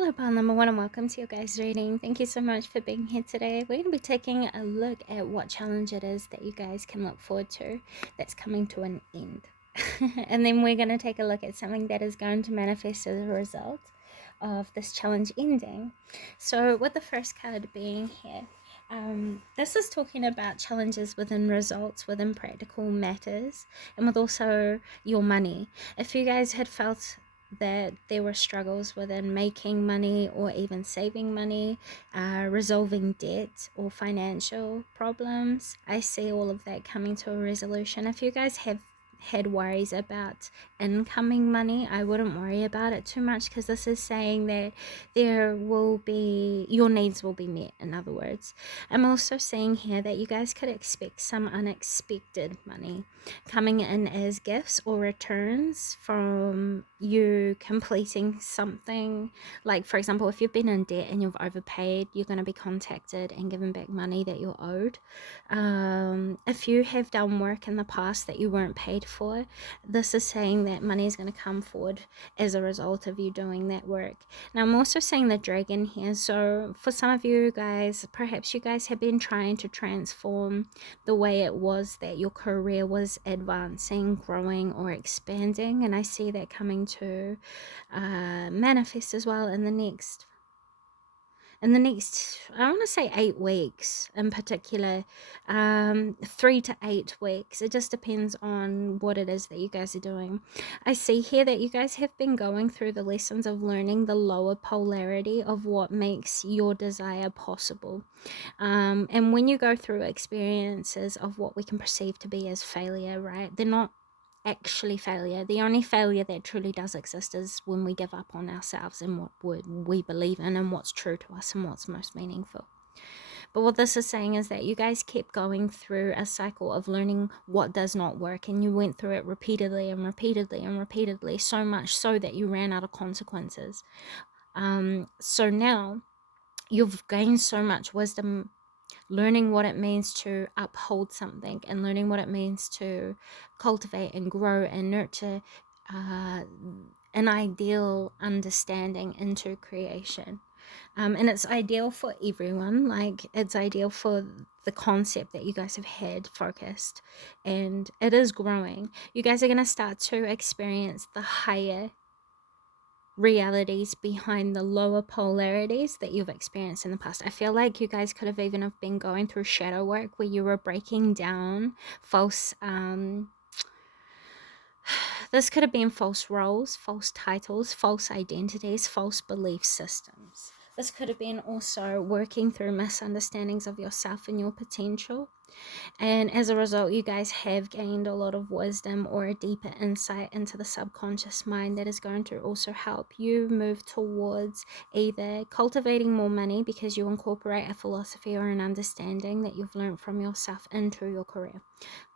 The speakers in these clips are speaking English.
Hello, pile number one, and welcome to your guys' reading. Thank you so much for being here today. We're going to be taking a look at what challenge it is that you guys can look forward to that's coming to an end. And then we're going to take a look at something that is going to manifest as a result of this challenge ending. So with the first card being here, this is talking about challenges within results, within practical matters, and with also your money. If you guys had felt that there were struggles within making money or even saving money, resolving debt or financial problems, I see all of that coming to a resolution. If you guys have had worries about incoming money, I wouldn't worry about it too much, because this is saying that your needs will be met. In other words, I'm also seeing here that you guys could expect some unexpected money coming in as gifts or returns from you completing something. Like, for example, if you've been in debt and you've overpaid, you're going to be contacted and given back money that you're owed. If you have done work in the past that you weren't paid for, this is saying that money is going to come forward as a result of you doing that work. Now, I'm also seeing the dragon here. So for some of you guys, perhaps you guys have been trying to transform the way it was that your career was advancing, growing, or expanding. And I see that coming to manifest as well in the next, I want to say 8 weeks in particular, 3 to 8 weeks. It just depends on what it is that you guys are doing. I see here that you guys have been going through the lessons of learning the lower polarity of what makes your desire possible. And when you go through experiences of what we can perceive to be as failure, right, they're not actually failure. The only failure that truly does exist is when we give up on ourselves and what we believe in and what's true to us and what's most meaningful. But what this is saying is that you guys kept going through a cycle of learning what does not work, and you went through it repeatedly and repeatedly and repeatedly, so much so that you ran out of consequences. So now you've gained so much wisdom, learning what it means to uphold something and learning what it means to cultivate and grow and nurture an ideal understanding into creation. And it's ideal for everyone. Like, it's ideal for the concept that you guys have had focused, and it is growing. You guys are going to start to experience the higher realities behind the lower polarities that you've experienced in the past. I feel like you guys could have even have been going through shadow work where you were breaking down false this could have been false roles, false titles, false identities, false belief systems. This could have been also working through misunderstandings of yourself and your potential. And as a result, you guys have gained a lot of wisdom or a deeper insight into the subconscious mind that is going to also help you move towards either cultivating more money because you incorporate a philosophy or an understanding that you've learned from yourself into your career.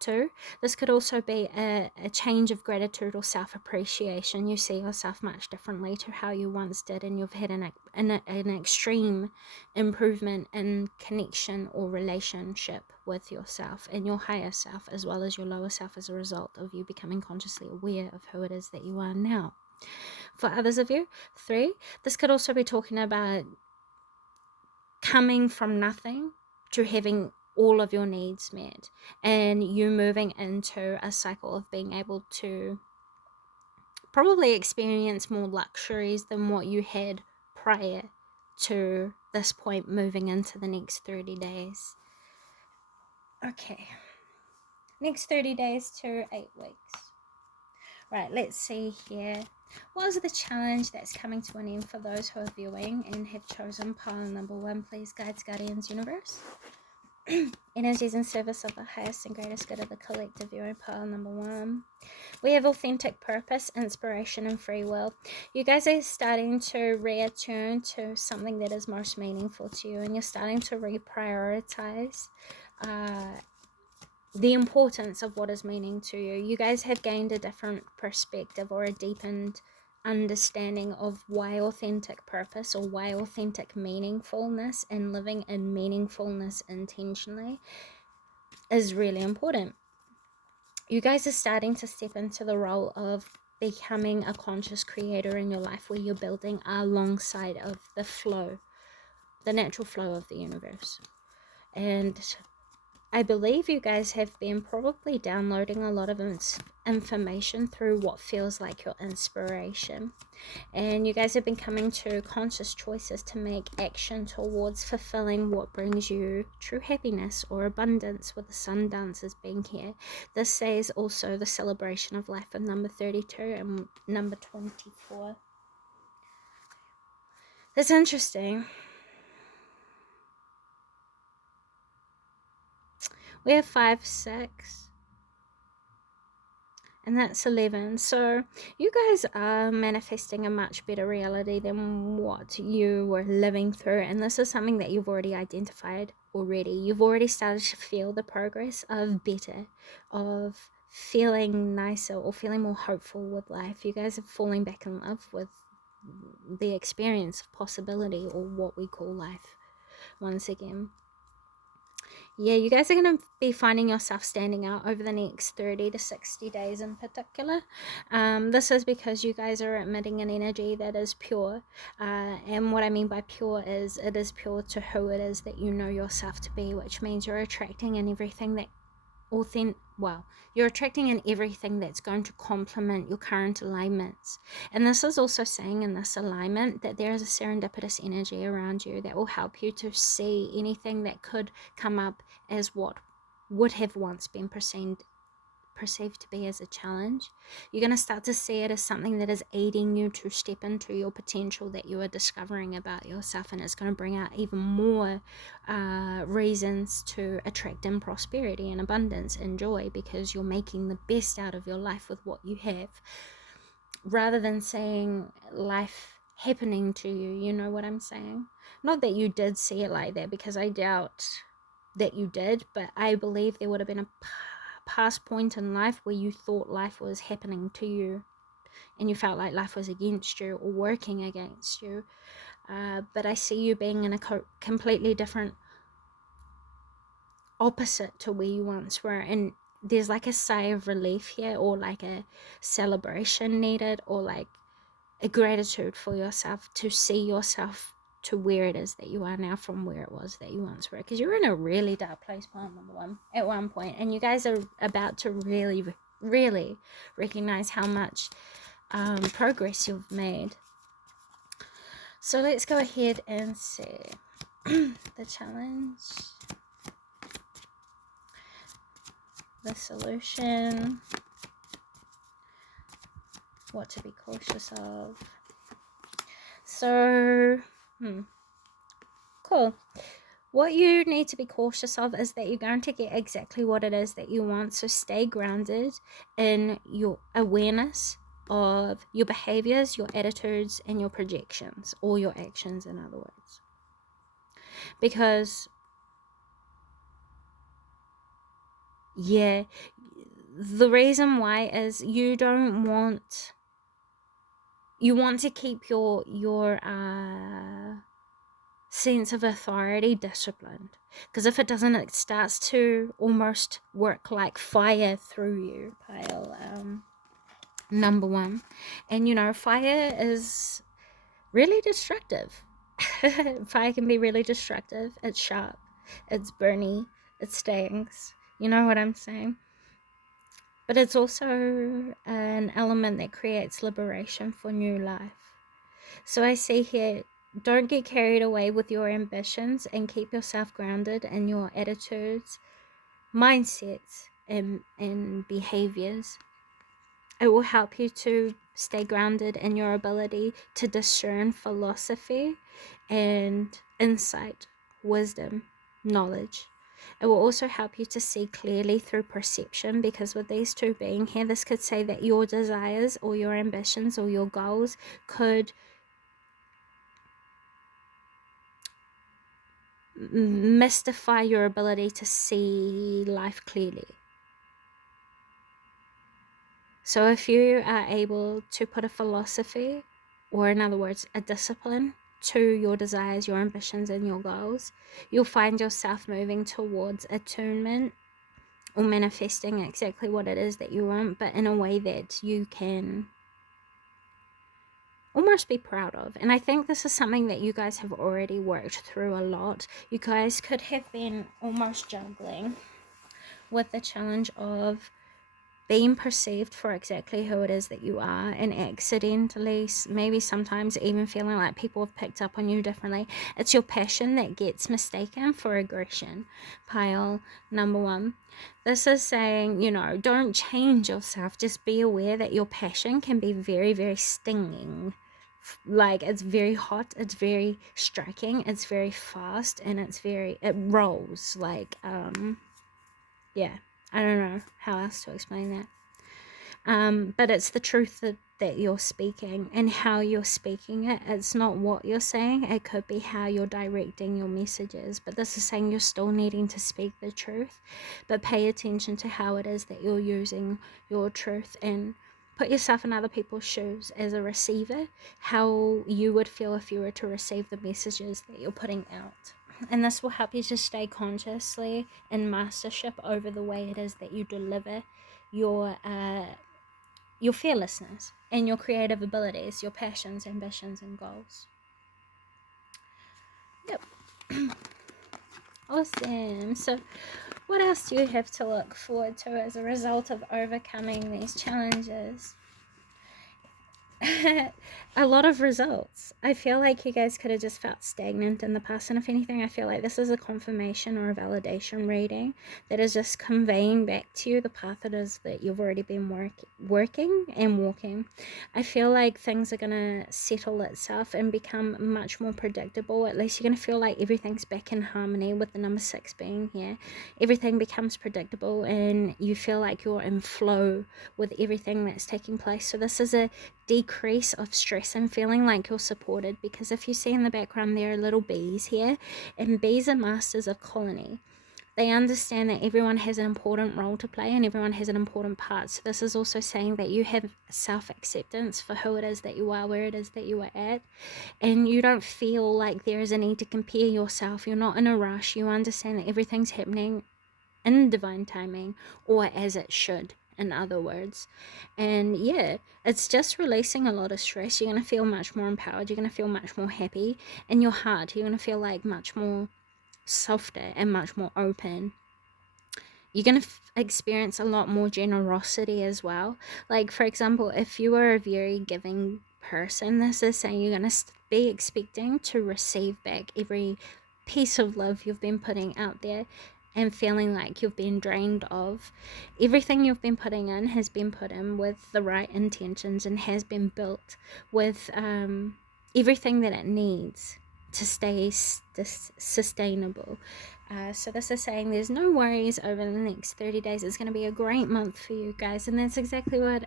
2, this could also be a change of gratitude or self-appreciation. You see yourself much differently to how you once did, and you've had an extreme improvement in connection or relationship with yourself and your higher self, as well as your lower self, as a result of you becoming consciously aware of who it is that you are now. For others of you, 3, this could also be talking about coming from nothing to having all of your needs met, and you moving into a cycle of being able to probably experience more luxuries than what you had prior to this point, moving into the next 30 days. Okay, next 30 days to 8 weeks. Right, let's see here. What is the challenge that's coming to an end for those who are viewing and have chosen pile number 1, please? Guides, guardians, universe. Energies in service of the highest and greatest good of the collective, viewing pile number 1. We have authentic purpose, inspiration, and free will. You guys are starting to return to something that is most meaningful to you, and you're starting to reprioritize the importance of what is meaning to you. You guys have gained a different perspective or a deepened understanding of why authentic purpose or why authentic meaningfulness and living in meaningfulness intentionally is really important. You guys are starting to step into the role of becoming a conscious creator in your life, where you're building alongside of the flow, the natural flow of the universe. And I believe you guys have been probably downloading a lot of information through what feels like your inspiration. And you guys have been coming to conscious choices to make action towards fulfilling what brings you true happiness or abundance, with the sun dancers being here. This says also the celebration of life with number 32 and number 24. That's interesting. We have 5, 6, and that's 11. So you guys are manifesting a much better reality than what you were living through, and this is something that you've already identified already. You've already started to feel the progress of better, of feeling nicer, or feeling more hopeful with life. You guys are falling back in love with the experience of possibility, or what we call life, once again. Yeah, you guys are going to be finding yourself standing out over the next 30 to 60 days in particular. This is because you guys are emitting an energy that is pure. And what I mean by pure is, it is pure to who it is that you know yourself to be, which means you're attracting in everything that you're attracting in everything that's going to complement your current alignments. And this is also saying in this alignment that there is a serendipitous energy around you that will help you to see anything that could come up as what would have once been perceived to be as a challenge. You're going to start to see it as something that is aiding you to step into your potential that you are discovering about yourself, and it's going to bring out even more reasons to attract in prosperity and abundance and joy, because you're making the best out of your life with what you have, rather than saying life happening to you. You know what I'm saying? Not that you did see it like that, because I doubt that you did, but I believe there would have been a past point in life where you thought life was happening to you, and you felt like life was against you or working against you. But I see you being in a completely different opposite to where you once were, and there's like a sigh of relief here, or like a celebration needed, or like a gratitude for yourself to see yourself to where it is that you are now from where it was that you once were, because you were in a really dark place, number one, at one point, and you guys are about to really recognize how much progress you've made. So let's go ahead and see the challenge, the solution, what to be cautious of. So cool. What you need to be cautious of is that you're going to get exactly what it is that you want. So stay grounded in your awareness of your behaviors, your attitudes, and your projections, or your actions, in other words. Because the reason why is you want to keep your sense of authority disciplined, because if it doesn't, it starts to almost work like fire through you, pile number one. And fire is really destructive. Fire can be really destructive. It's sharp, it's burny, it stings, you know what I'm saying? But it's also an element that creates liberation for new life. So I see here, don't get carried away with your ambitions, and keep yourself grounded in your attitudes, mindsets, and behaviors. It will help you to stay grounded in your ability to discern philosophy and insight, wisdom, knowledge. It will also help you to see clearly through perception, because with these two being here, this could say that your desires or your ambitions or your goals could mystify your ability to see life clearly. So if you are able to put a philosophy, or in other words, a discipline, to your desires, your ambitions, and your goals, you'll find yourself moving towards attunement, or manifesting exactly what it is that you want, but in a way that you can almost be proud of. And I think this is something that you guys have already worked through a lot. You guys could have been almost juggling with the challenge of being perceived for exactly who it is that you are, and accidentally, maybe sometimes even feeling like people have picked up on you differently. It's your passion that gets mistaken for aggression. Pile number 1. This is saying, don't change yourself. Just be aware that your passion can be very, very stinging. Like, it's very hot, it's very striking, it's very fast, and it rolls like, yeah, I don't know how else to explain that. But it's the truth that you're speaking, and how you're speaking it. It's not what you're saying. It could be how you're directing your messages. But this is saying you're still needing to speak the truth. But pay attention to how it is that you're using your truth, and put yourself in other people's shoes as a receiver, how you would feel if you were to receive the messages that you're putting out. And this will help you to stay consciously in mastership over the way it is that you deliver your fearlessness and your creative abilities, your passions, ambitions, and goals. Yep. Awesome. So what else do you have to look forward to as a result of overcoming these challenges? A lot of results. I feel like you guys could have just felt stagnant in the past, and if anything, I feel like this is a confirmation or a validation reading that is just conveying back to you the path it is that you've already been working and walking. I feel like things are going to settle itself and become much more predictable. At least you're going to feel like everything's back in harmony, with the number 6 being here. Everything becomes predictable and you feel like you're in flow with everything that's taking place. So this is a decrease of stress and feeling like you're supported, because if you see in the background there are little bees here, and bees are masters of colony. They understand that everyone has an important role to play and everyone has an important part. So this is also saying that you have self-acceptance for who it is that you are, where it is that you are at, and you don't feel like there is a need to compare yourself. You're not in a rush. You understand that everything's happening in divine timing, or as it should, in other words. And yeah, it's just releasing a lot of stress. You're going to feel much more empowered. You're going to feel much more happy in your heart. You're going to feel like much more softer and much more open. You're going to experience a lot more generosity as well. Like, for example, if you are a very giving person, this is saying you're going to be expecting to receive back every piece of love you've been putting out there, and feeling like you've been drained of. Everything you've been putting in has been put in with the right intentions and has been built with everything that it needs to stay sustainable. So this is saying there's no worries over the next 30 days. It's going to be a great month for you guys, and that's exactly what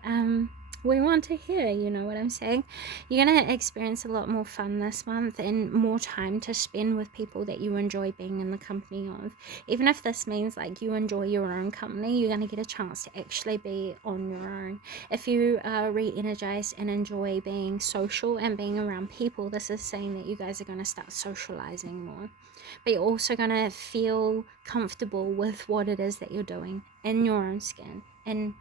we want to hear. You know what I'm saying? You're going to experience a lot more fun this month and more time to spend with people that you enjoy being in the company of. Even if this means like you enjoy your own company, you're going to get a chance to actually be on your own. If you are re-energized and enjoy being social and being around people, this is saying that you guys are going to start socializing more. But you're also going to feel comfortable with what it is that you're doing in your own skin, and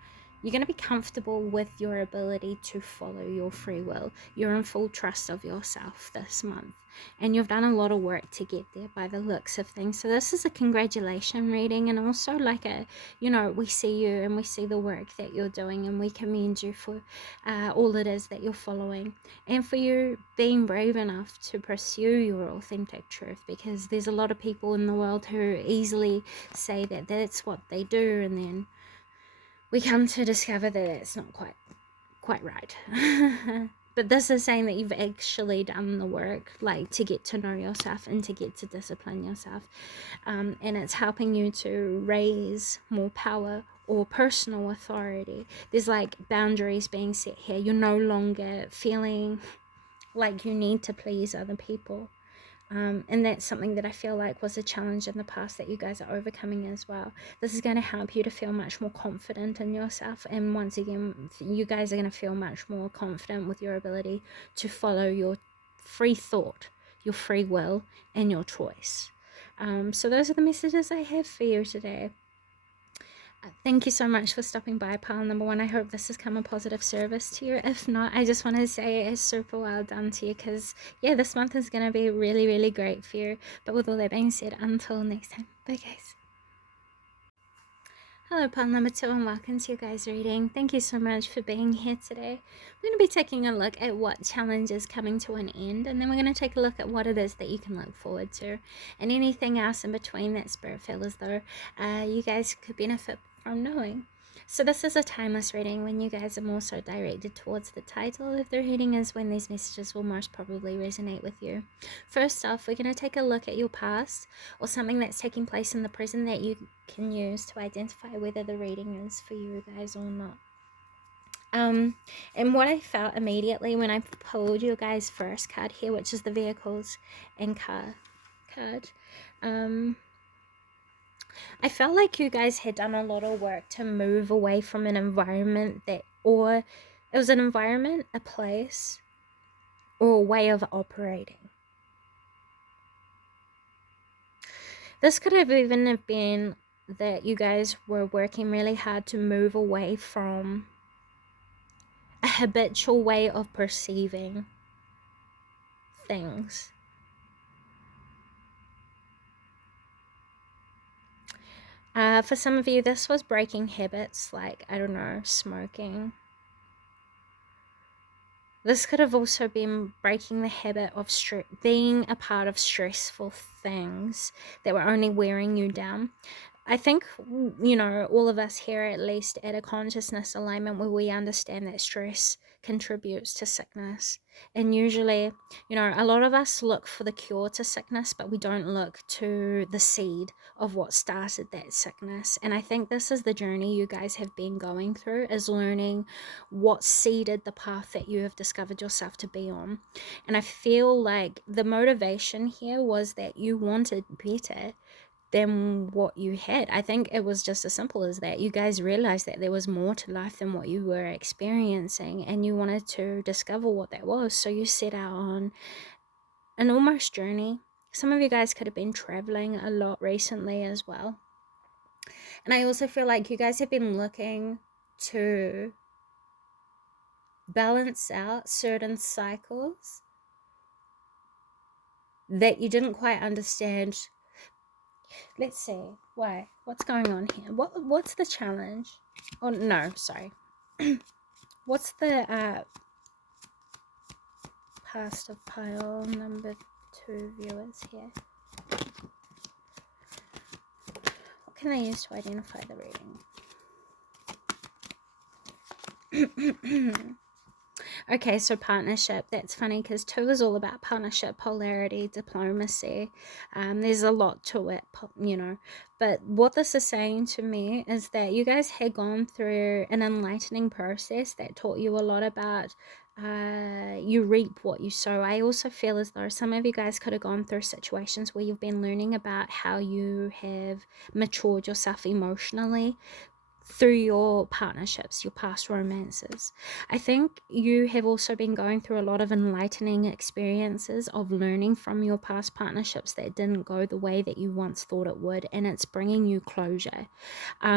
you're going to be comfortable with your ability to follow your free will. You're in full trust of yourself this month, and you've done a lot of work to get there by the looks of things. So this is a congratulation reading, and also like a, we see you and we see the work that you're doing, and we commend you for all it is that you're following, and for you being brave enough to pursue your authentic truth, because there's a lot of people in the world who easily say that that's what they do, and then we come to discover that it's not quite right. But this is saying that you've actually done the work, like to get to know yourself and to get to discipline yourself, and it's helping you to raise more power or personal authority. There's like boundaries being set here. You're no longer feeling like you need to please other people. And that's something that I feel like was a challenge in the past that you guys are overcoming as well. This is going to help you to feel much more confident in yourself, and once again, you guys are going to feel much more confident with your ability to follow your free thought, your free will, and your choice. So those are the messages I have for you today. Thank you so much for stopping by, pile number one. I hope this has come a positive service to you. If not, I just want to say it's super well done to you, because yeah, this month is going to be really, really great for you. But with all that being said, until next time, bye guys. Hello, pile number two, and welcome to your guys' reading. Thank you so much for being here today. We're going to be taking a look at what challenge is coming to an end, and then we're going to take a look at what it is that you can look forward to, and anything else in between that Spirit feel as though you guys could benefit from knowing. So this is a timeless reading when you guys are more so directed towards the title of the reading, is when these messages will most probably resonate with you. First off, we're going to take a look at your past, or something that's taking place in the present that you can use to identify whether the reading is for you guys or not. And what I felt immediately when I pulled your guys' first card here, which is the vehicles and car card, I felt like you guys had done a lot of work to move away from an environment or it was an environment, a place, or a way of operating. This could have even have been that you guys were working really hard to move away from a habitual way of perceiving things. For some of you, this was breaking habits like, I don't know, smoking. This could have also been breaking the habit of being a part of stressful things that were only wearing you down. I think, you know, all of us here at least at a consciousness alignment where we understand that stress contributes to sickness. And usually, you know, a lot of us look for the cure to sickness, but we don't look to the seed of what started that sickness. And I think this is the journey you guys have been going through, is learning what seeded the path that you have discovered yourself to be on. And I feel like the motivation here was that you wanted better than what you had. I think it was just as simple as that. You guys realized that there was more to life than what you were experiencing, and you wanted to discover what that was. So you set out on an almost journey. Some of you guys could have been traveling a lot recently as well. And I also feel like you guys have been looking to balance out certain cycles that you didn't quite understand. Let's see. Why? What's going on here? What's the challenge? Oh, no, sorry. What's the past of pile number 2 viewers here? What can they use to identify the reading? Okay, so partnership. That's funny because 2 is all about partnership, polarity, diplomacy. There's a lot to it, you know. But what this is saying to me is that you guys had gone through an enlightening process that taught you a lot about you reap what you sow. I also feel as though some of you guys could have gone through situations where you've been learning about how you have matured yourself emotionally through your partnerships, your past romances. I think you have also been going through a lot of enlightening experiences of learning from your past partnerships that didn't go the way that you once thought it would, and it's bringing you closure.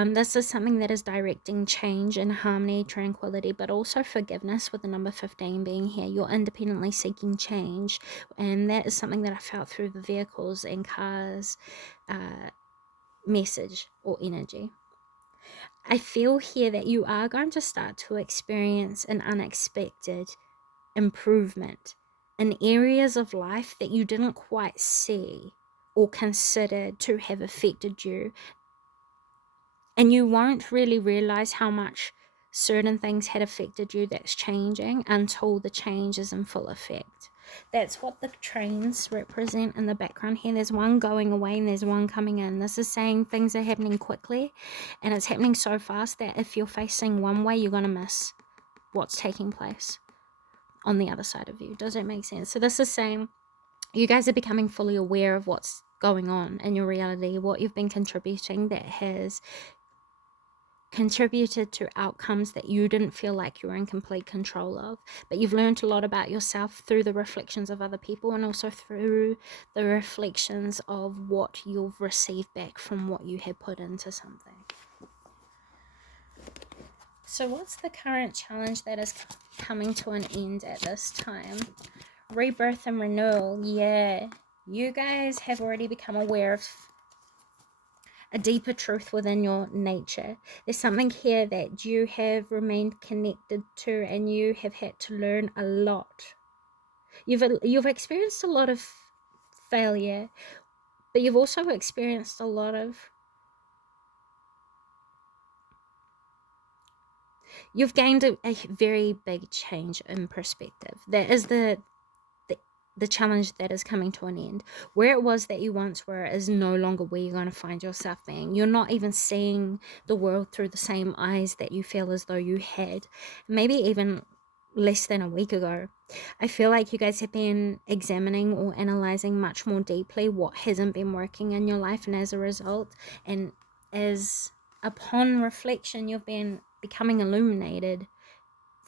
This is something that is directing change and harmony, tranquility, but also forgiveness, with the number 15 being here. You're independently seeking change, and that is something that I felt through the vehicles and cars message or energy. I feel here that you are going to start to experience an unexpected improvement in areas of life that you didn't quite see or consider to have affected you. And you won't really realize how much certain things had affected you that's changing until the change is in full effect. That's what the trains represent in the background here. There's one going away and there's one coming in. This is saying things are happening quickly, and it's happening so fast that if you're facing one way, you're going to miss what's taking place on the other side of you. Does that make sense? So this is saying you guys are becoming fully aware of what's going on in your reality, what you've been contributing that has contributed to outcomes that you didn't feel like you were in complete control of. But you've learned a lot about yourself through the reflections of other people, and also through the reflections of what you've received back from what you had put into something. So what's the current challenge that is coming to an end at this time? Rebirth and renewal. Yeah, you guys have already become aware of a deeper truth within your nature. There's something here that you have remained connected to, and you have had to learn a lot. You've experienced a lot of failure, but you've also experienced a lot of, you've gained a very big change in perspective. That is the challenge that is coming to an end. Where it was that you once were is no longer where you're going to find yourself being. You're not even seeing the world through the same eyes that you feel as though you had maybe even less than a week ago. I feel like you guys have been examining or analyzing much more deeply what hasn't been working in your life, and as a result, and as upon reflection, you've been becoming illuminated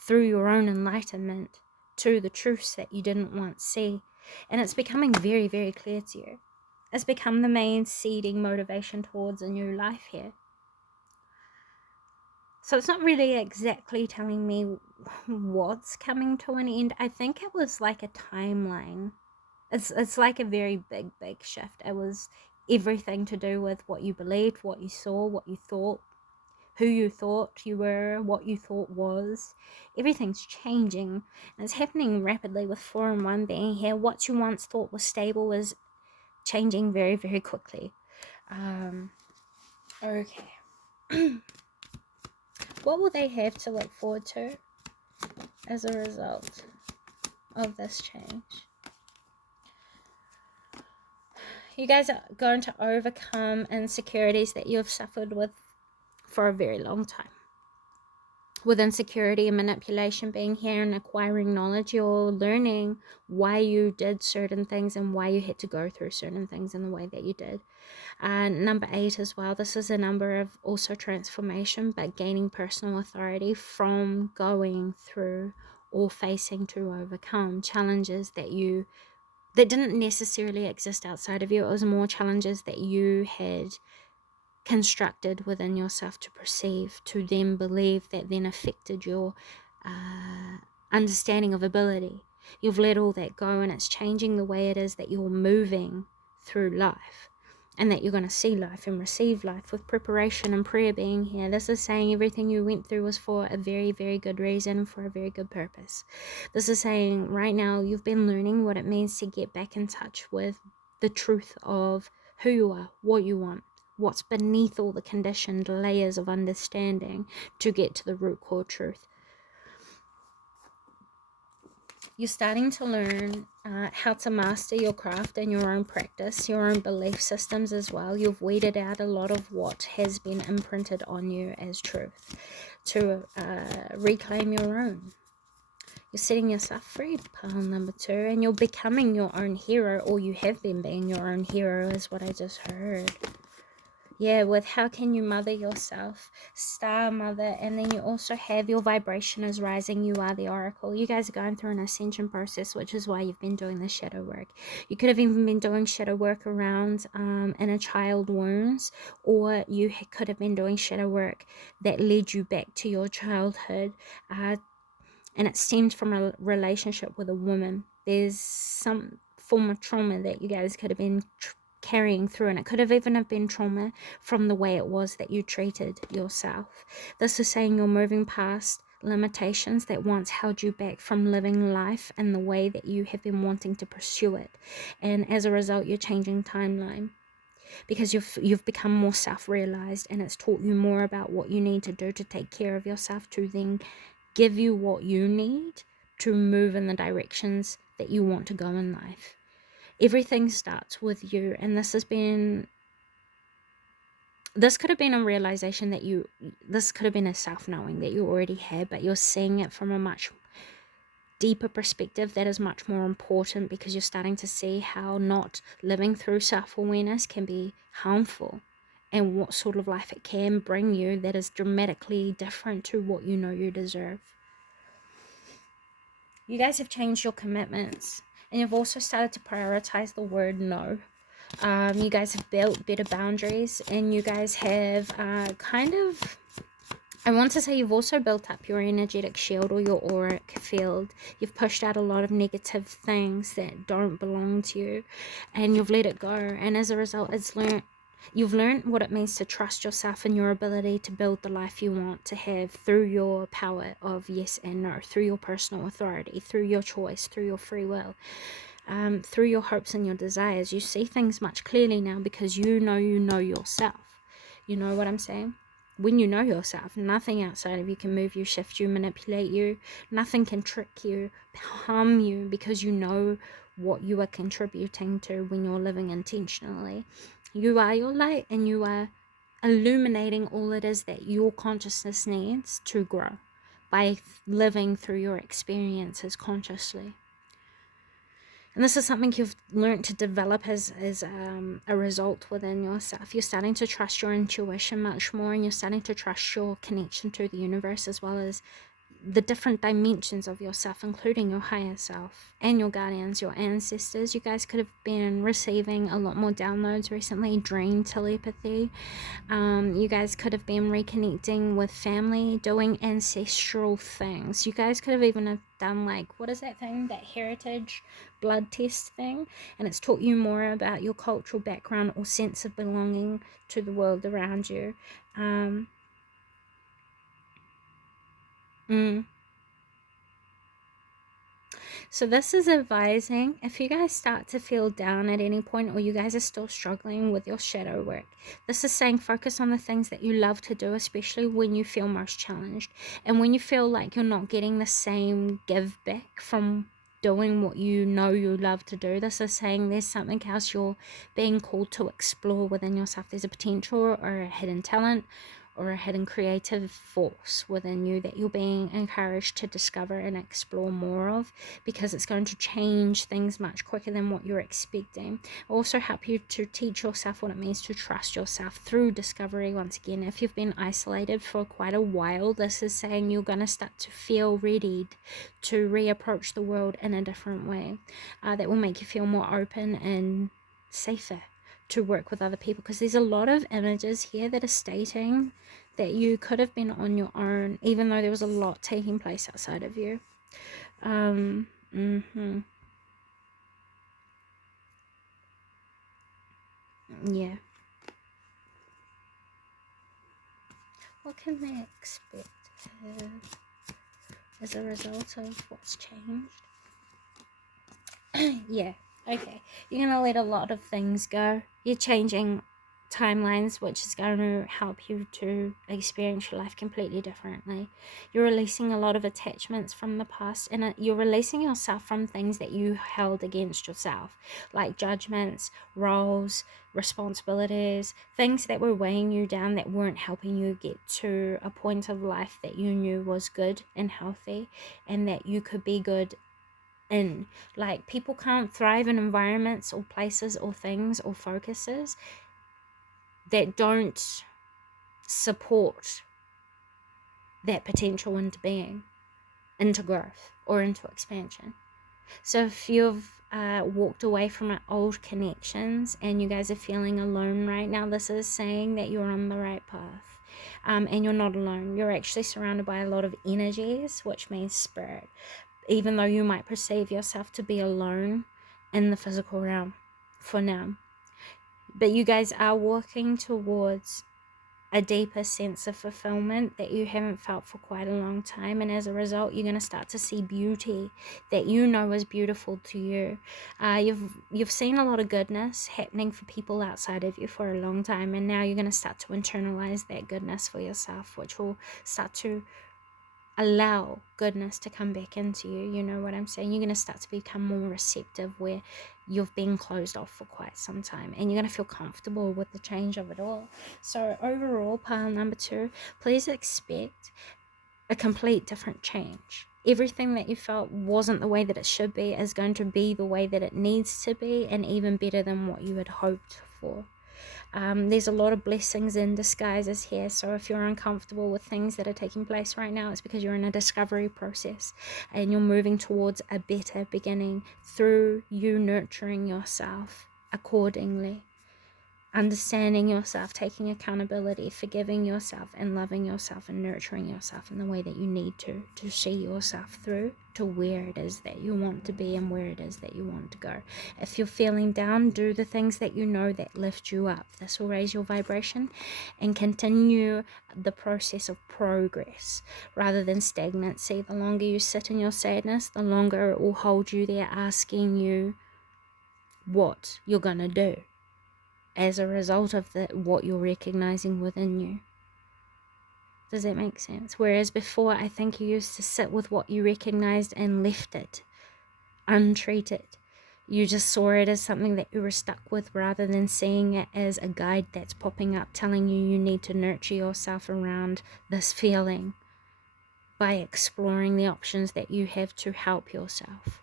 through your own enlightenment to the truths that you didn't once see. And it's becoming very, very clear to you. It's become the main seeding motivation towards a new life here. So it's not really exactly telling me what's coming to an end. I think it was like a timeline. It's like a very big, big shift. It was everything to do with what you believed, what you saw, what you thought, who you thought you were, what you thought was. Everything's changing, and it's happening rapidly with 4 and 1 being here. What you once thought was stable is changing very, very quickly. Okay. What will they have to look forward to as a result of this change? You guys are going to overcome insecurities that you've suffered with for a very long time. With insecurity and manipulation being here and acquiring knowledge, you're learning why you did certain things and why you had to go through certain things in the way that you did. Number 8 as well, this is a number of also transformation, but gaining personal authority from going through or facing to overcome challenges that didn't necessarily exist outside of you. It was more challenges that you had constructed within yourself to perceive, to then believe, that then affected your understanding of ability. You've let all that go, and it's changing the way it is that you're moving through life, and that you're going to see life and receive life with preparation and prayer being here. This is saying everything you went through was for a very, very good reason, for a very good purpose. This is saying right now you've been learning what it means to get back in touch with the truth of who you are, what you want, what's beneath all the conditioned layers of understanding to get to the root core truth. You're starting to learn how to master your craft and your own practice, your own belief systems as well. You've weeded out a lot of what has been imprinted on you as truth to reclaim your own. You're setting yourself free, pile number 2, and you're becoming your own hero, or you have been being your own hero is what I just heard. Yeah, with how can you mother yourself, star mother, and then you also have your vibration is rising. You are the oracle. You guys are going through an ascension process, which is why you've been doing the shadow work. You could have even been doing shadow work around inner child wounds, or you could have been doing shadow work that led you back to your childhood, and it stemmed from a relationship with a woman. There's some form of trauma that you guys could have been carrying through, and it could have even have been trauma from the way it was that you treated yourself. This is saying you're moving past limitations that once held you back from living life in the way that you have been wanting to pursue it, and as a result you're changing timeline because you've become more self-realized, and it's taught you more about what you need to do to take care of yourself, to then give you what you need to move in the directions that you want to go in life. Everything starts with you, and this could have been a realization that this could have been a self-knowing that you already had, but you're seeing it from a much deeper perspective that is much more important, because you're starting to see how not living through self-awareness can be harmful, and what sort of life it can bring you that is dramatically different to what you know you deserve. You guys have changed your commitments, and you've also started to prioritize the word no. You guys have built better boundaries, and you guys have kind of I want to say you've also built up your energetic shield or your auric field. You've pushed out a lot of negative things that don't belong to you, and you've let it go. And as a result, you've learned what it means to trust yourself and your ability to build the life you want to have through your power of yes and no, through your personal authority, through your choice, through your free will, through your hopes and your desires. You see things much clearly now because you know yourself. You know what I'm saying? When you know yourself, nothing outside of you can move you, shift you, manipulate you. Nothing can trick you, harm you, because you know what you are contributing to when you're living intentionally. You are your light, and you are illuminating all it is that your consciousness needs to grow by living through your experiences consciously. And this is something you've learned to develop as a result within yourself. You're starting to trust your intuition much more, and you're starting to trust your connection to the universe, as well as the different dimensions of yourself, including your higher self and your guardians, your ancestors. You guys could have been receiving a lot more downloads recently, dream telepathy. You guys could have been reconnecting with family, doing ancestral things. You guys could have even have done, like, what is that thing, that heritage blood test thing, and it's taught you more about your cultural background or sense of belonging to the world around you. So this is advising, if you guys start to feel down at any point, or you guys are still struggling with your shadow work, this is saying focus on the things that you love to do, especially when you feel most challenged. And when you feel like you're not getting the same give back from doing what you know you love to do, this is saying there's something else you're being called to explore within yourself. There's a potential or a hidden talent or a hidden creative force within you that you're being encouraged to discover and explore more of, because it's going to change things much quicker than what you're expecting. It'll also help you to teach yourself what it means to trust yourself through discovery. Once again, if you've been isolated for quite a while, this is saying you're going to start to feel ready to reapproach the world in a different way, that will make you feel more open and safer to work with other people, because there's a lot of images here that are stating that you could have been on your own, even though there was a lot taking place outside of you. Yeah. What can they expect as a result of what's changed? Yeah. Okay, you're going to let a lot of things go. You're changing timelines, which is going to help you to experience your life completely differently. You're releasing a lot of attachments from the past, and you're releasing yourself from things that you held against yourself, like judgments, roles, responsibilities, things that were weighing you down, that weren't helping you get to a point of life that you knew was good and healthy, and that you could be good in. Like, people can't thrive in environments or places or things or focuses that don't support that potential into being, into growth or into expansion. So if you've walked away from old connections and you guys are feeling alone right now, this is saying that you're on the right path. And you're not alone. You're actually surrounded by a lot of energies, which means spirit, even though you might perceive yourself to be alone in the physical realm for now. But you guys are walking towards a deeper sense of fulfillment that you haven't felt for quite a long time, and as a result, you're going to start to see beauty that you know is beautiful to you. You've seen a lot of goodness happening for people outside of you for a long time, and now you're going to start to internalize that goodness for yourself, which will start to allow goodness to come back into you. You know what I'm saying? You're going to start to become more receptive where you've been closed off for quite some time, and you're going to feel comfortable with the change of it all. So overall, pile number 2, please expect a complete different change. Everything that you felt wasn't the way that it should be is going to be the way that it needs to be, and even better than what you had hoped for. There's a lot of blessings in disguises here, so if you're uncomfortable with things that are taking place right now, it's because you're in a discovery process and you're moving towards a better beginning through you nurturing yourself accordingly. understanding yourself, taking accountability, forgiving yourself, and loving yourself and nurturing yourself in the way that you need to see yourself through to where it is that you want to be and where it is that you want to go. If you're feeling down, do the things that you know that lift you up. This will raise your vibration and continue the process of progress rather than stagnancy. The longer you sit in your sadness, the longer it will hold you there asking you what you're gonna do as a result of what you're recognizing within you. Does that make sense? Whereas before, I think you used to sit with what you recognized and left it untreated. You just saw it as something that you were stuck with rather than seeing it as a guide that's popping up telling you need to nurture yourself around this feeling by exploring the options that you have to help yourself.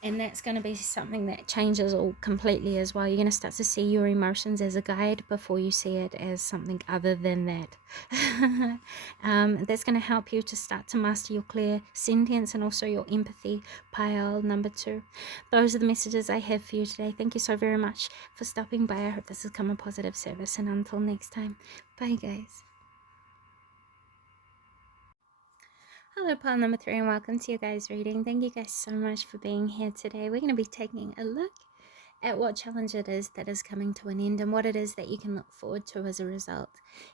And that's going to be something that changes all completely as well. You're going to start to see your emotions as a guide before you see it as something other than that. That's going to help you to start to master your clear sentience and also your empathy pile number 2. Those are the messages I have for you today. Thank you so very much for stopping by. I hope this has come a positive service. And until next time, bye guys. Hello, pile number 3, and welcome to your guys' reading. Thank you guys so much for being here today. We're going to be taking a look at what challenge it is that is coming to an end and what it is that you can look forward to as a result.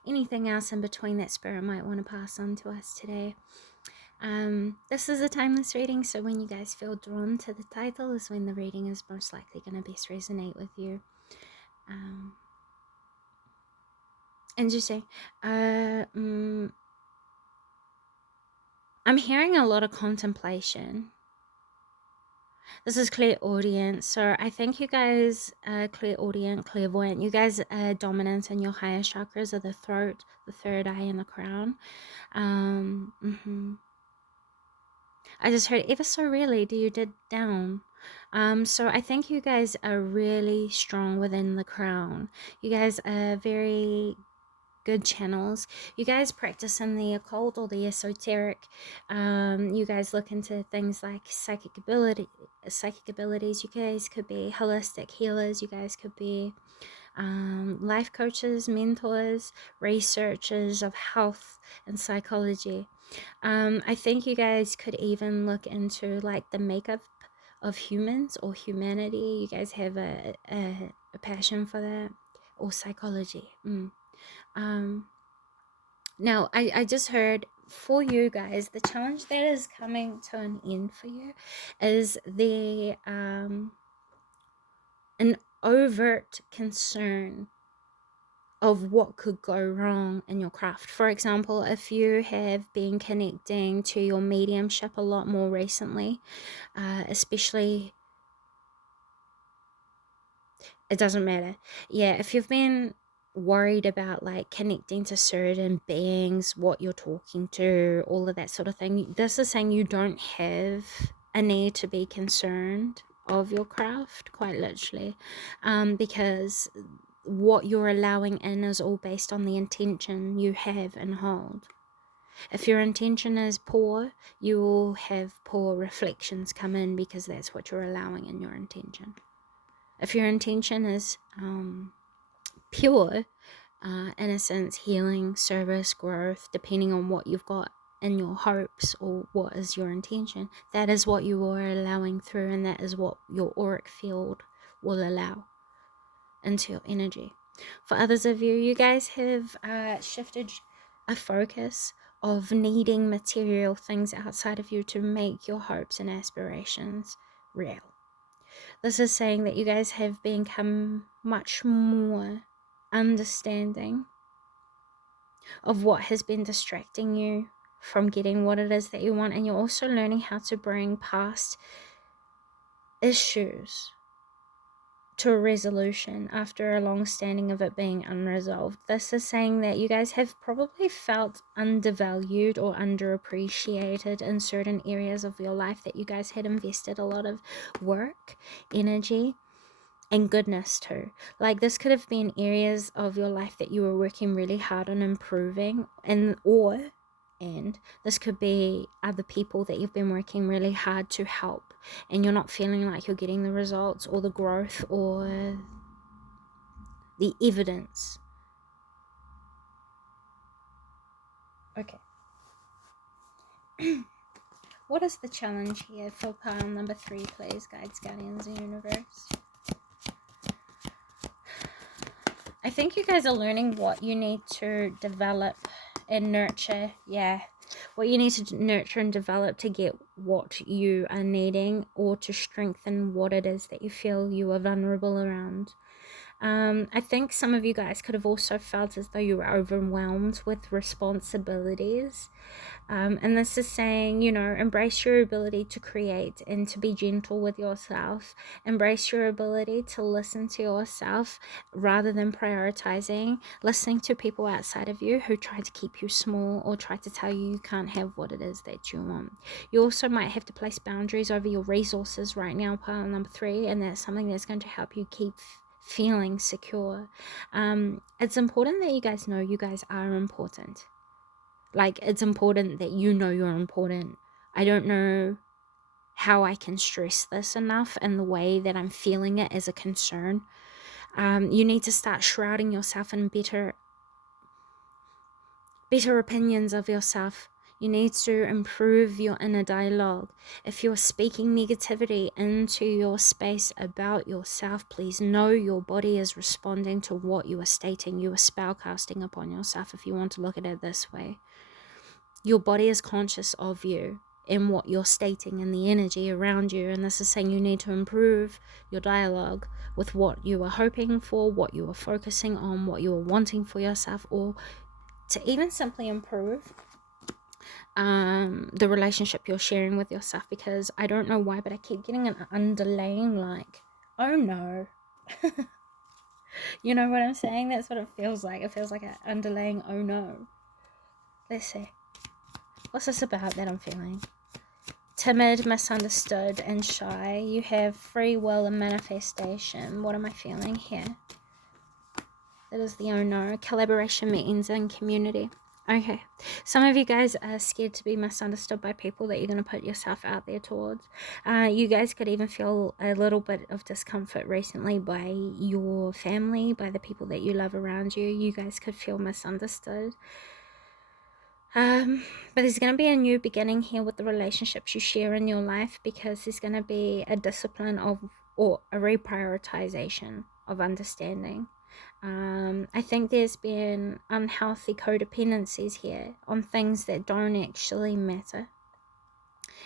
Anything else in between that Spirit might want to pass on to us today. This is a timeless reading, so when you guys feel drawn to the title is when the reading is most likely going to best resonate with you. And just say, I'm hearing a lot of contemplation. This is clairaudient, so I think you guys are clairaudient, clairvoyant. You guys are dominant in your highest chakras of the throat, the third eye, and the crown. I just heard ever so rarely do you dig down. So I think you guys are really strong within the crown. You guys are very good channels. You guys practice in the occult or the esoteric. You guys look into things like psychic abilities. You guys could be holistic healers. You guys could be life coaches, mentors, researchers of health and psychology. I think you guys could even look into like the makeup of humans or humanity. You guys have a passion for that, or psychology. Now I just heard for you guys, the challenge that is coming to an end for you is the an overt concern of what could go wrong in your craft. For example, if you have been connecting to your mediumship a lot more recently, especially, it doesn't matter. Yeah, if you've been worried about like connecting to certain beings, what you're talking to, all of that sort of thing, this is saying you don't have a need to be concerned of your craft, quite literally, because what you're allowing in is all based on the intention you have and hold. If your intention is poor, you will have poor reflections come in, because that's what you're allowing in your intention. If your intention is pure, innocence, healing, service, growth, depending on what you've got in your hopes or what is your intention, that is what you are allowing through, and that is what your auric field will allow into your energy. For others of you, you guys have shifted a focus of needing material things outside of you to make your hopes and aspirations real. This is saying that you guys have become much more understanding of what has been distracting you from getting what it is that you want, and you're also learning how to bring past issues to a resolution after a long standing of it being unresolved. This is saying that you guys have probably felt undervalued or underappreciated in certain areas of your life that you guys had invested a lot of work, energy, and goodness to. Like, this could have been areas of your life that you were working really hard on improving, and this could be other people that you've been working really hard to help, and you're not feeling like you're getting the results or the growth or the evidence. Okay. What is the challenge here for pile number 3, please, guides, guardians, and universe? I think you guys are learning what you need to develop and nurture. Yeah. What you need to nurture and develop to get what you are needing, or to strengthen what it is that you feel you are vulnerable around. I think some of you guys could have also felt as though you were overwhelmed with responsibilities. And this is saying, you know, embrace your ability to create and to be gentle with yourself. Embrace your ability to listen to yourself rather than prioritizing, listening to people outside of you who try to keep you small or try to tell you you can't have what it is that you want. You also might have to place boundaries over your resources right now, pile number 3, and that's something that's going to help you keep feeling secure. It's important that you guys know you guys are important. Like, it's important that you know you're important. I don't know how I can stress this enough, and the way that I'm feeling it as a concern. You need to start shrouding yourself in better opinions of yourself. You need to improve your inner dialogue. If you're speaking negativity into your space about yourself, please know your body is responding to what you are stating. You are spellcasting upon yourself, if you want to look at it this way. Your body is conscious of you and what you're stating and the energy around you. And this is saying you need to improve your dialogue with what you are hoping for, what you are focusing on, what you are wanting for yourself, or to even simply improve the relationship you're sharing with yourself. Because I don't know why, but I keep getting an underlying like, oh no. You know what I'm saying? That's what it feels like. It feels like an underlying oh no. Let's see. What's this about that I'm feeling? Timid, misunderstood, and shy. You have free will and manifestation. What am I feeling here? That is the oh no. Collaboration, meetings, and community. Okay. Some of you guys are scared to be misunderstood by people that you're going to put yourself out there towards. You guys could even feel a little bit of discomfort recently by your family, by the people that you love around you. You guys could feel misunderstood. But there's going to be a new beginning here with the relationships you share in your life, because there's going to be a discipline of, or a reprioritization of understanding. I think there's been unhealthy codependencies here on things that don't actually matter.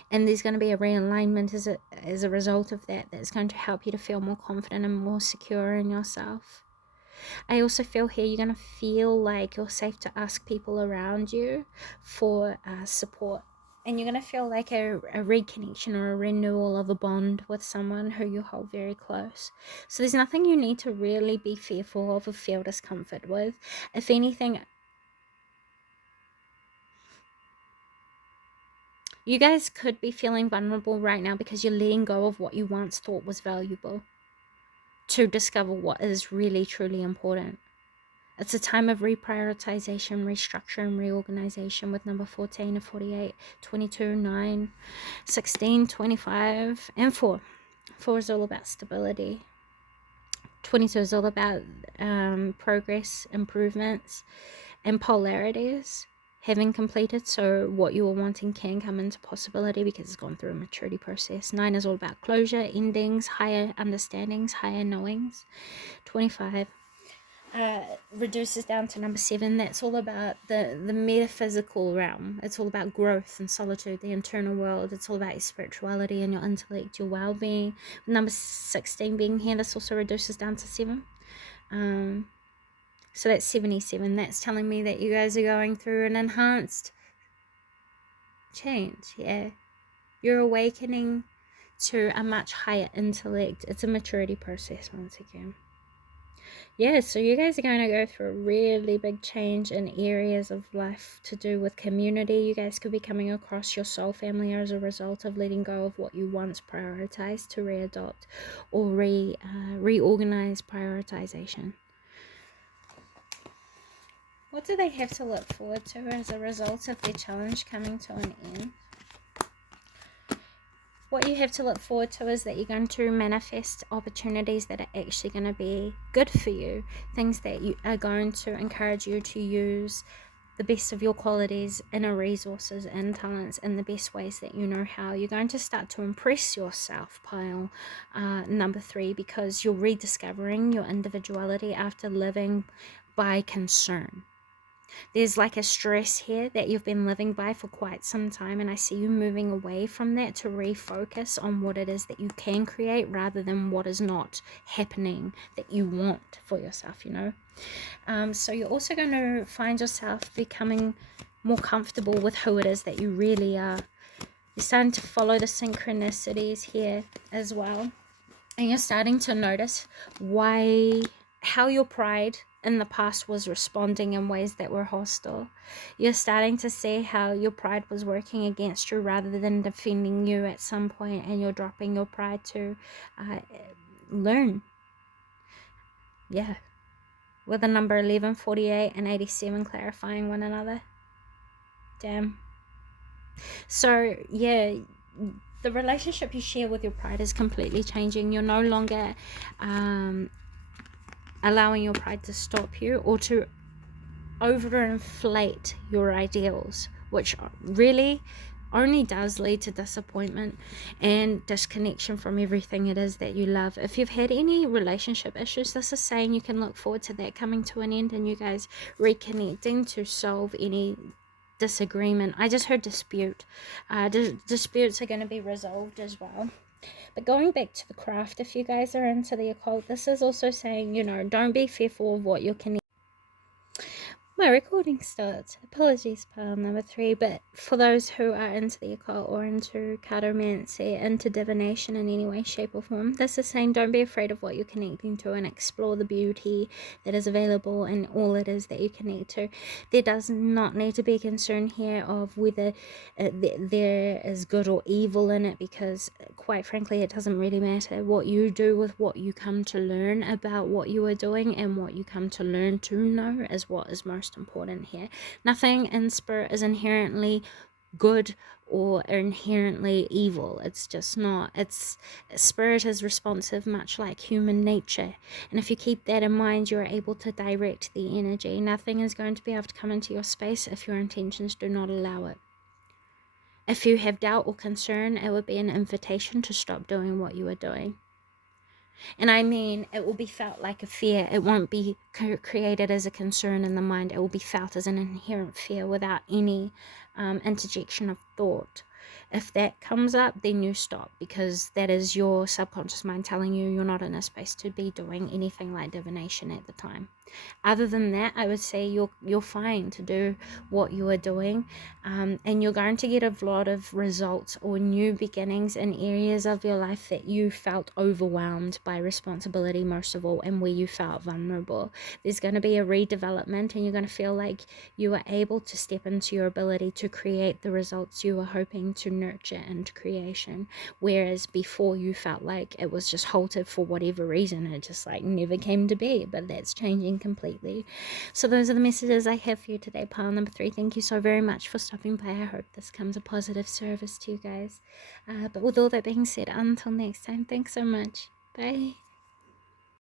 And there's going to be a realignment as a result of that, that's going to help you to feel more confident and more secure in yourself. I also feel here you're going to feel like you're safe to ask people around you for support. And you're going to feel like a reconnection or a renewal of a bond with someone who you hold very close. So there's nothing you need to really be fearful of or feel discomfort with. If anything, you guys could be feeling vulnerable right now because you're letting go of what you once thought was valuable to discover what is really, truly important. It's a time of reprioritization, restructure, and reorganization with number 14 and 48, 22, 9, 16, 25, and 4. 4 is all about stability. 22 is all about progress, improvements, and polarities having completed. So what you were wanting can come into possibility because it's gone through a maturity process. 9 is all about closure, endings, higher understandings, higher knowings. 25 reduces down to number 7. That's all about the metaphysical realm. It's all about growth and solitude, the internal world. It's all about your spirituality and your intellect, your well-being. Number 16 being here, this also reduces down to 7. So that's 77. That's telling me that you guys are going through an enhanced change. Yeah, you're awakening to a much higher intellect. It's a maturity process once again. Yeah, so you guys are going to go through a really big change in areas of life to do with community. You guys could be coming across your soul family as a result of letting go of what you once prioritized to readopt or reorganize prioritization. What do they have to look forward to as a result of their challenge coming to an end? what you have to look forward to is that you're going to manifest opportunities that are actually going to be good for you, things that you are going to encourage you to use the best of your qualities, inner resources and talents in the best ways that you know how. You're going to start to impress yourself, pile number 3, because you're rediscovering your individuality after living by concern. There's like a stress here that you've been living by for quite some time, and I see you moving away from that to refocus on what it is that you can create rather than what is not happening that you want for yourself, you know. So you're also going to find yourself becoming more comfortable with who it is that you really are. You're starting to follow the synchronicities here as well, and you're starting to notice how your pride in the past was responding in ways that were hostile. You're starting to see how your pride was working against you rather than defending you at some point, and you're dropping your pride to learn. Yeah. With the number 11, 48, and 87 clarifying one another. Damn. So, yeah, the relationship you share with your pride is completely changing. You're no longer allowing your pride to stop you or to overinflate your ideals, which really only does lead to disappointment and disconnection from everything it is that you love. If you've had any relationship issues, this is saying you can look forward to that coming to an end and you guys reconnecting to solve any disagreement. I just heard dispute. Disputes are going to be resolved as well. But going back to the craft, if you guys are into the occult, this is also saying, you know, don't be fearful of what you're connecting. My recording starts. Apologies, pile number 3. But for those who are into the occult or into cartomancy, into divination in any way, shape or form, this is saying don't be afraid of what you're connecting to and explore the beauty that is available in all it is that you connect to. There does not need to be a concern here of whether there is good or evil in it, because quite frankly it doesn't really matter. What you do with what you come to learn about what you are doing and what you come to learn to know is what is most important here. Nothing in spirit is inherently good or inherently evil. It's just not. Spirit is responsive, much like human nature, and if you keep that in mind, you're able to direct the energy. Nothing is going to be able to come into your space if your intentions do not allow it. If you have doubt or concern, it would be an invitation to stop doing what you are doing. And I mean, it will be felt like a fear. It won't be created as a concern in the mind. It will be felt as an inherent fear without any interjection of thought. If that comes up, then you stop, because that is your subconscious mind telling you you're not in a space to be doing anything like divination at the time. Other than that, I would say you're fine to do what you are doing, and you're going to get a lot of results or new beginnings in areas of your life that you felt overwhelmed by responsibility most of all, and where you felt vulnerable. There's going to be a redevelopment, and you're going to feel like you are able to step into your ability to create the results you were hoping to nurture into creation, whereas before you felt like it was just halted for whatever reason. It just like never came to be, but that's changing completely. So those are the messages I have for you today, pile number 3. Thank you so very much for stopping by. I hope this comes a positive service to you guys. But with all that being said, until next time, thanks so much. Bye.